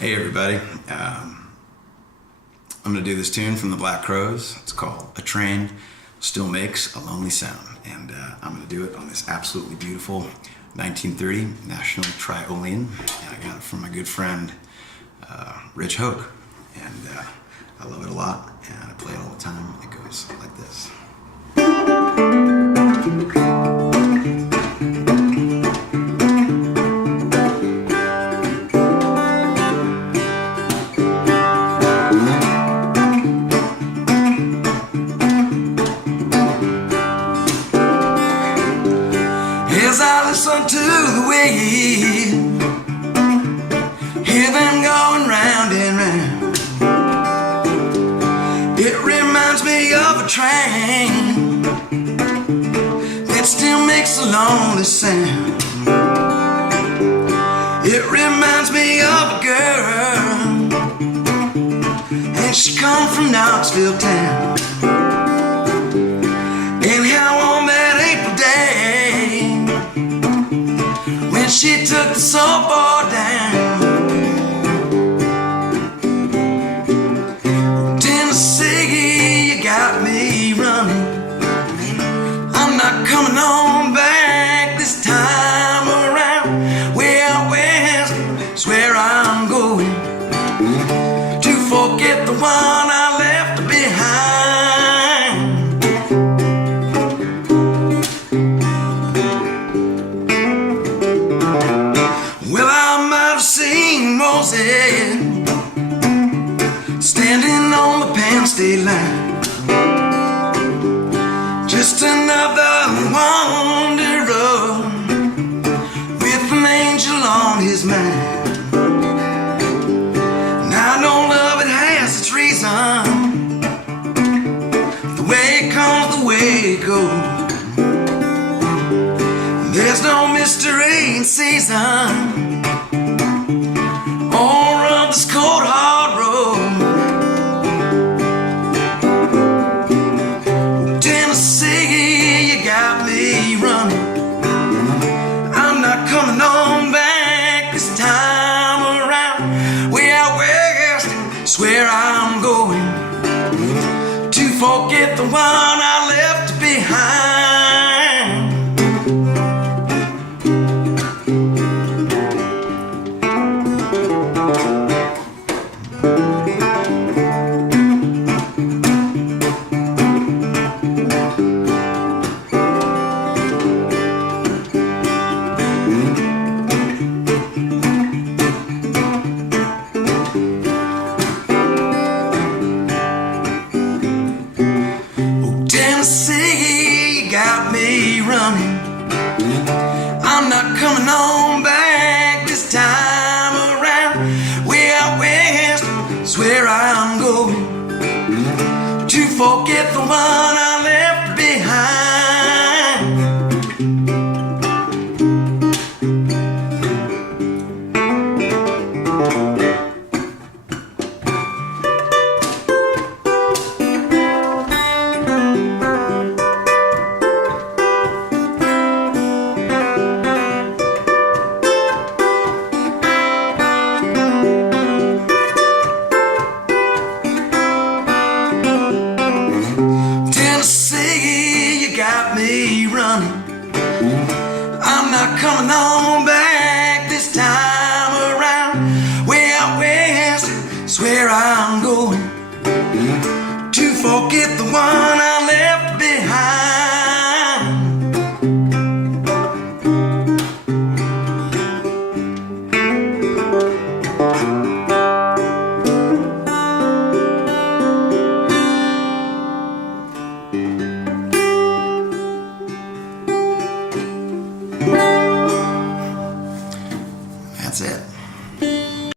Hey everybody, I'm going to do this tune from the Black Crowes. It's called A Train Still Makes a Lonely Sound, and I'm going to do it on this absolutely beautiful 1930 National Triolian, and I got it from my good friend Rich Hoke, and I love it a lot, and I play it all the time. It goes like this. As I listen to the wind, hear them going round and round, it reminds me of a train that still makes a lonely sound. It reminds me of a girl, and she come from Knoxville town, and how on that April day when she took the soapboard down, Tennessee, you got me running. I'm not coming on back this time around. Way out west is where I'm going, to forget the one I left behind. Well, I might have seen Moses standing on the Penn State line, just another wanderer with an angel on his mind. Now I know love, it has its reason, the way it comes, the way it goes. There's no mystery in season or of this cold hard road. Tennessee, you got me running. I'm not coming on back this time around. Way out west is where I'm going, to forget the one I left behind. Tennessee, you got me running. I'm not coming on back this time around. Way out west is where I'm going, to forget the one I left behind. Tennessee, you got me running. I'm not coming on back this time around. Way out west is where I'm going, to forget the one I left behind. That's it.